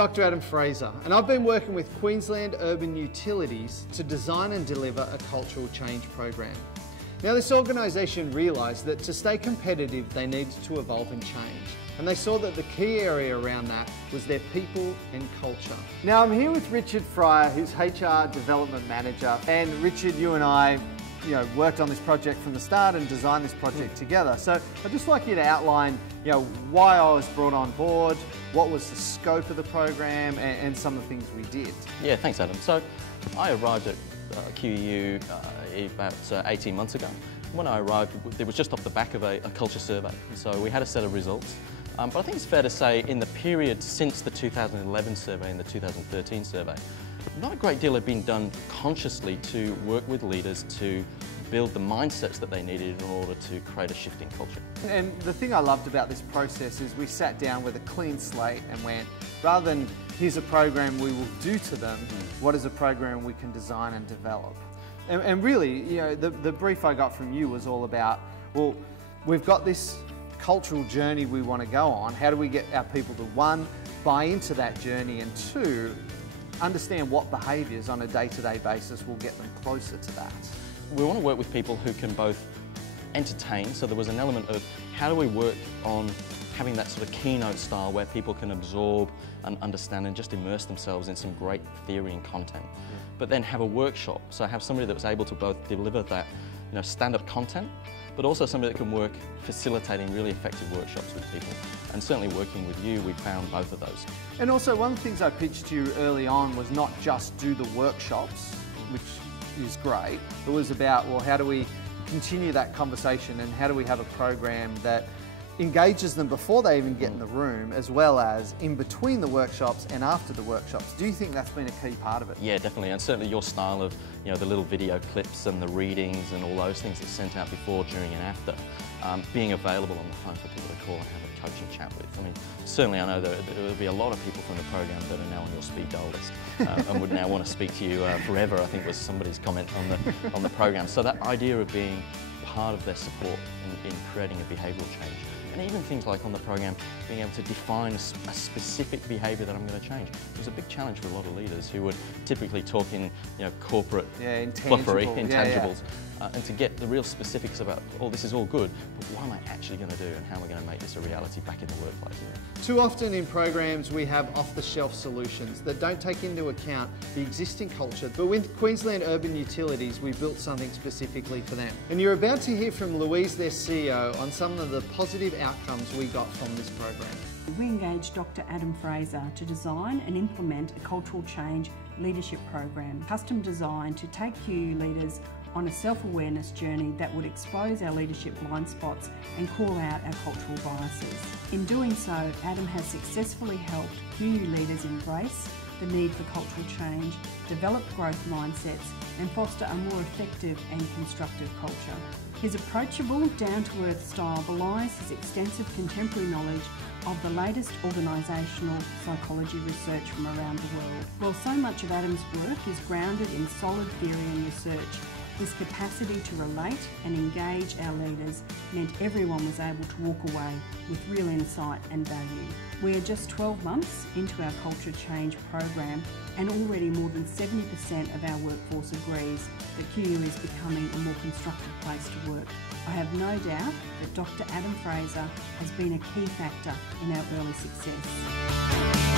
Dr. Adam Fraser, and I've been working with Queensland Urban Utilities to design and deliver a cultural change program. Now, this organisation realised that to stay competitive, they needed to evolve and change. And they saw that the key area around that was their people and culture. Now, I'm here with Richard Fryer, who's HR Development Manager. And Richard, you and I worked on this project from the start and designed this project together. So I'd just like you to outline why I was brought on board, what was the scope of the program, and some of the things we did. Yeah, thanks, Adam. So I arrived at QEU about 18 months ago. When I arrived, it was just off the back of a culture survey. So we had a set of results. But I think it's fair to say in the period since the 2011 survey and the 2013 survey, not a great deal had been done consciously to work with leaders to build the mindsets that they needed in order to create a shift in culture. And the thing I loved about this process is we sat down with a clean slate and went, rather than here's a program we will do to them, what is a program we can design and develop? And really, the brief I got from you was all about, well, we've got this cultural journey we want to go on. How do we get our people to, one, buy into that journey, and two, understand what behaviours on a day-to-day basis will get them closer to that? We want to work with people who can both entertain, so there was an element of how do we work on having that sort of Keynote style where people can absorb and understand and just immerse themselves in some great theory and content. But then have a workshop, so have somebody that was able to both deliver that stand-up content, but also somebody that can work facilitating really effective workshops with people. And certainly working with you, we found both of those. And also one of the things I pitched to you early on was not just do the workshops, which is great, it was about, well, how do we continue that conversation and how do we have a program that engages them before they even get in the room, as well as in between the workshops and after the workshops. Do you think that's been a key part of it? Yeah, definitely, and certainly your style of the little video clips and the readings and all those things that's sent out before, during and after, being available on the phone for people to call and have a coaching chat with. I mean, certainly I know there will be a lot of people from the program that are now on your speed dial list and would now want to speak to you forever, I think was somebody's comment on the program. So that idea of being part of their support in creating a behavioural change. And even things like on the program, being able to define a specific behaviour that I'm going to change. It was a big challenge for a lot of leaders who would typically talk in corporate fluffery, intangibles. And to get the real specifics about, oh, this is all good, but what am I actually going to do and how am I going to make this a reality back in the workplace? Too often in programs we have off-the-shelf solutions that don't take into account the existing culture, but with Queensland Urban Utilities we built something specifically for them. And you're about to hear from Louise, their CEO, on some of the positive outcomes we got from this program. We engaged Dr. Adam Fraser to design and implement a cultural change leadership program, custom designed to take QU leaders on a self-awareness journey that would expose our leadership blind spots and call out our cultural biases. In doing so, Adam has successfully helped QU leaders embrace the need for cultural change, develop growth mindsets, and foster a more effective and constructive culture. His approachable, down-to-earth style belies his extensive contemporary knowledge of the latest organisational psychology research from around the world. While so much of Adam's work is grounded in solid theory and research, his capacity to relate and engage our leaders meant everyone was able to walk away with real insight and value. We are just 12 months into our culture change program, and already more than 70% of our workforce agrees that QU is becoming a more constructive place to work. I have no doubt that Dr. Adam Fraser has been a key factor in our early success.